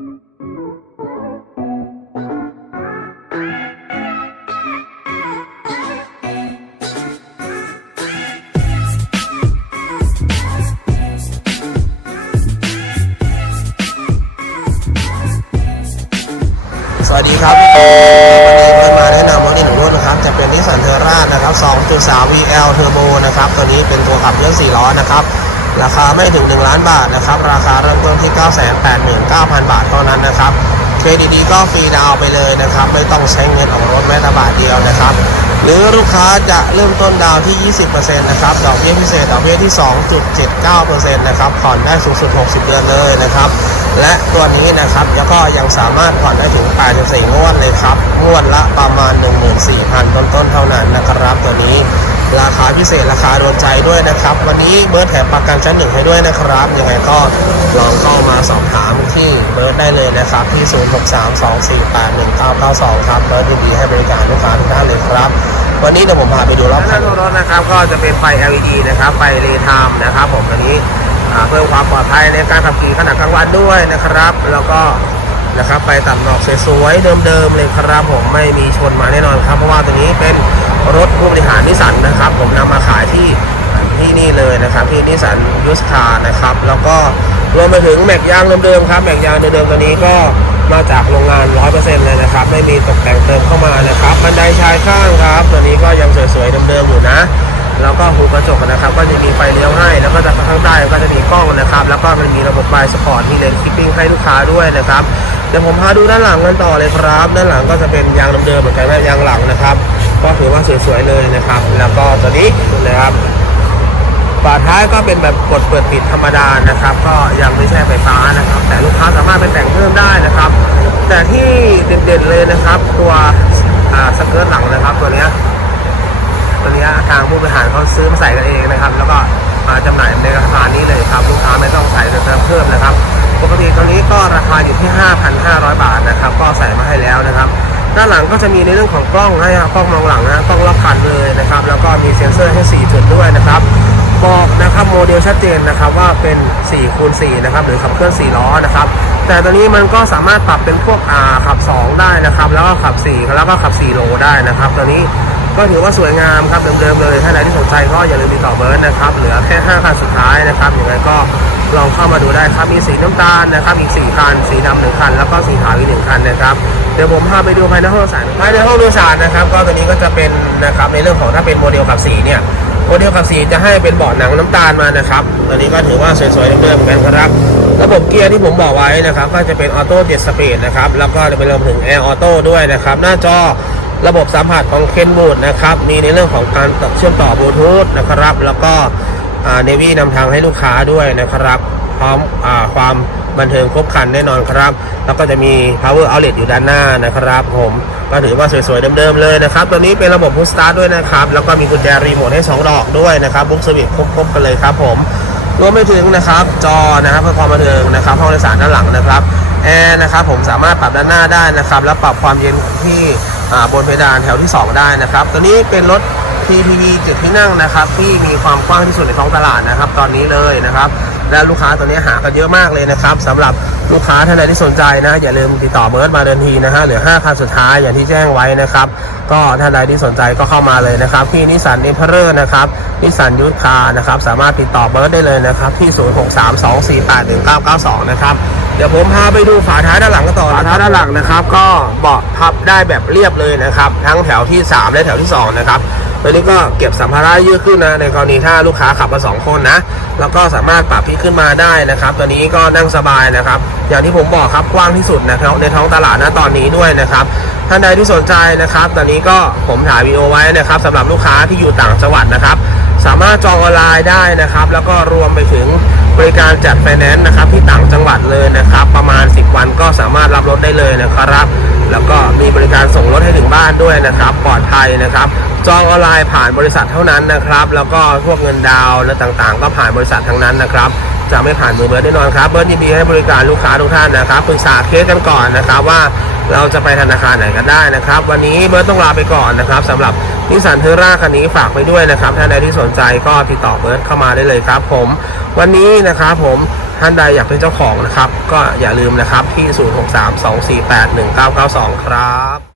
สวัสดีครับ วันนี้มาแนะนำรถอีกหนึ่งรุ่นนะครับ จะเป็นนิสสันเทอร่านะครับ 2.3 VL Turbo นะครับ ตัวนี้เป็นตัวขับเคลื่อน4ล้อนะครับ ราคาไม่ถึง 1 ล้านบาทนะครับ ราคาเริ่มต้นที่ 989,000 บาทเท่านั้นนะครับ เครดิตดีก็ฟรีดาวไปเลยนะครับ ไม่ต้องใช้เงินออกรถแม้แต่บาทเดียวนะครับ หรือลูกค้าจะเริ่มต้นดาวที่ 20%นะครับ ดอกเบี้ยพิเศษดอกเบี้ยที่ 2.79%นะครับผ่อนได้สูงสุด 60 เดือนเลยนะครับ และตัวนี้นะครับแล้วก็ยังสามารถผ่อนได้ถึง 84งวด งวดละประมาณ 14,000 ต้นๆ เท่านั้นนะครับ ตัวนี้ราคาพิเศษราคาโดนใจด้วยนะครับ วันนี้เบิร์ดแถมประกันชั้นหนึ่งให้ด้วยนะครับ ยังไงก็ลองเข้ามาสอบถามที่เบิร์ดได้เลยนะครับ ที่ 0632481992 ครับ เบิร์ดยินดีให้บริการลูกค้าทุกท่านเลยครับ วันนี้เดี๋ยวผมพาไปดูรอบคันรถนะครับก็จะเป็นไฟ LED นะครับไฟเรทามนะครับผมอันนี้เพิ่มความปลอดภัยในการขับขี่ขณะกลางวันด้วยนะครับ แล้วก็ นะครับไปตัดหมอกสวยๆเดิมๆเลยครับผมไม่มีชนมาแน่นอนครับ เพราะว่าตัวนี้เป็นรถผู้บริหารนิสสันนะครับ ผมนำมาขายที่ที่นี่เลยนะครับที่นิสสันยูสคานะครับ แล้วก็รวมไปถึงแม็กยางเดิมๆครับแม็กยางเดิมๆตัวนี้ก็มาจากโรงงาน 100%เลยนะครับ ไม่มีตกแต่งเติมเข้ามานะครับ บันไดชายข้างครับ ตัวนี้ก็ ก็หูกระจกนะครับก็จะมีไฟเลี้ยวให้ แล้วก็จะข้างใต้ก็จะมีกล้องนะครับ แล้วก็มันมีระบบไฟสปอร์ตมีเลนส์คิปปิ้งให้ลูกค้าด้วยนะครับเดี๋ยวผมพาดูด้านหลังกันต่อเลยครับ ด้านหลังก็จะเป็นยางเดิมๆเหมือนกันนะยางหลังนะครับ ก็ถือว่าสวยๆเลยนะครับ แล้วก็ตัวนี้นะครับฝาท้ายก็เป็นแบบกดเปิดปิดธรรมดานะครับ ก็ยังไม่ใช่ไฟฟ้านะครับ แต่ลูกค้าสามารถไปแต่งเพิ่มได้นะครับ แต่ที่เด่นๆเลยนะครับ ตัวสเกิร์ตหลังนะครับตัวนี้ทางผู้บริหาร เขาซื้อมาใส่กันเองนะครับ แล้วก็มาจำหน่ายในราคานี้เลยครับลูกค้าไม่ต้องใส่เติมเพิ่มนะครับ ปกติตัวนี้ก็ราคาอยู่ที่ 5,500 บาทนะครับ ก็ใส่มาให้แล้วนะครับ ด้านหลังก็จะมีในเรื่องของกล้องให้ครับกล้องมองหลังนะกล้องรอบคันเลยนะครับ แล้วก็มีเซ็นเซอร์ให้4จุดด้วยนะครับบอกนะครับโมเดลชัดเจนนะครับว่าเป็น4คูณ4นะครับหรือขับเคลื่อน4ล้อนะครับ แต่ตัวนี้มันก็สามารถปรับเป็นพวกอ่าขับ 2 ได้นะครับ แล้วก็ขับ 4 แล้วก็ขับ4โลได้นะครับ ตัวนี้ ก็ถือว่าสวยงามครับเดิมๆเลยถ้าใครที่สนใจก็อย่าลืมติดต่อเบิร์ดนะครับเหลือแค่5คันสุดท้ายนะครับอยังไงก็ลองเข้ามาดูได้ครับมีสีน้ำตาลนะครับอีก4คันสีดำหนึ่งคัน แล้วก็สีขาวอีกหนึ่งคันนะครับเดี๋ยวผมพาไปดูภายในห้องโดยสารภายในห้องโดยสารนะครับ ก็ตัวนี้ก็จะเป็นนะครับในเรื่องของถ้าเป็นโมเดลขับสีเนี่ยโมเดลขับสีจะให้เป็นเบาะหนังน้ำตาลมานะครับตัวนี้ก็ถือว่าสวยๆเดิมๆเหมือนกันครับระบบเกียร์ที่ผมบอกไว้นะครับ ก็จะเป็นออโต้เจ็ดสปีดนะครับแล้วก็จะไปรวมถึงแอร์ออโต้ด้วยนะครับหน้าจอ ระบบสัมผัสของเคนบูดนะครับ มีในเรื่องของการเชื่อมต่อบลูทูธนะครับ แล้วก็เนวี่นำทางให้ลูกค้าด้วยนะครับ พร้อมอความบันเทิงครบครันแน่นอนครับ แล้วก็จะมี power outlet อยู่ด้านหน้านะครับ ผมก็ถือว่าสวยๆเดิมๆเลยนะครับ ตัวนี้เป็นระบบพุชสตาร์ทด้วยนะครับ แล้วก็มีกุญแจรีโมทให้ 2 ดอกด้วยนะครับบุ๊กสวิตครบๆกันเลยครับผมรวมไปถึงนะครับจอนะครับเพื่อความบันเทิงนะครับห้องโดยสารด้านหลังนะครับแอร์นะครับผมสามารถปรับด้านหน้าได้นะครับ แล้วปรับความเย็นที่ บนเพดานแถวที่ 2 ได้นะครับ ตัวนี้เป็นรถ TPV จุดที่นั่งนะครับ ที่มีความกว้างที่สุดในท้องตลาดนะครับ ตอนนี้เลยนะครับ และลูกค้าตัวนี้หากันเยอะมากเลยนะครับสำหรับลูกค้าท่านใดที่สนใจนะอย่าลืมติดต่อเบิร์ดมาเดินทีนะฮะเหลือ 5คันสุดท้ายอย่างที่แจ้งไว้นะครับ ก็ท่านใดที่สนใจก็เข้ามาเลยนะครับที่นิสสันอ็มเพอร์นะครับนิสสันยูทคานะครับสามารถติดต่อเบิร์ดได้เลยนะครับที่ 0632481992 นะครับเดี๋ยวผมพาไปดูฝาท้ายด้านหลังกันต่อฝาท้ายด้านหลังนะครับก็เบาะพับได้แบบเรียบเลยนะครับทั้งแถวที่ 3 และแถวที่ 2 นะครับตัวนี้ก็เก็บสัมภาระยืดขึ้นนะในกรณีถ้าลูกค้าขับมา 2 คนนะแล้วก็สามารถปรับทีขึ้นมาได้นะครับตัวนี้ก็นั่งสบายนะครับ อย่างที่ผมบอกครับกว้างที่สุดนะครับในท้องตลาดนะตอนนี้ด้วยนะครับท่านใดที่สนใจนะครับ ตอนนี้ก็ผมถ่ายวีดีโอไว้นะครับสำหรับลูกค้าที่อยู่ต่างจังหวัดนะครับ สามารถจองออนไลน์ได้นะครับ แล้วก็รวมไปถึงบริการจัดไฟแนนซ์นะครับที่ต่างจังหวัดเลยนะครับ ประมาณ 10 วันก็สามารถรับรถได้เลยนะครับ แล้วก็มีบริการส่งรถให้ถึงบ้านด้วยนะครับปลอดภัยนะครับ จองออนไลน์ผ่านบริษัทเท่านั้นนะครับ แล้วก็พวกเงินดาวน์และต่างๆ ก็ผ่านบริษัททั้งนั้นนะครับจะไม่ผ่านมือเบิร์ดแน่นอนครับเบิร์ดยินดีให้บริการลูกค้าทุกท่านนะครับปรึกษาเคสกันก่อนนะครับว่าเราจะไปธนาคารไหนกันได้นะครับ วันนี้เบิร์ดต้องลาไปก่อนนะครับสำหรับนิสสันเทอร่าคันนี้ฝากไปด้วยนะครับท่าใดที่สนใจก็ติดต่อเบิร์ดเข้ามาได้เลยครับ ผม วันนี้นะครับผม ท่านใดอยากเป็นเจ้าของนะครับ ก็อย่าลืมนะครับที่ 0632481992 ครับ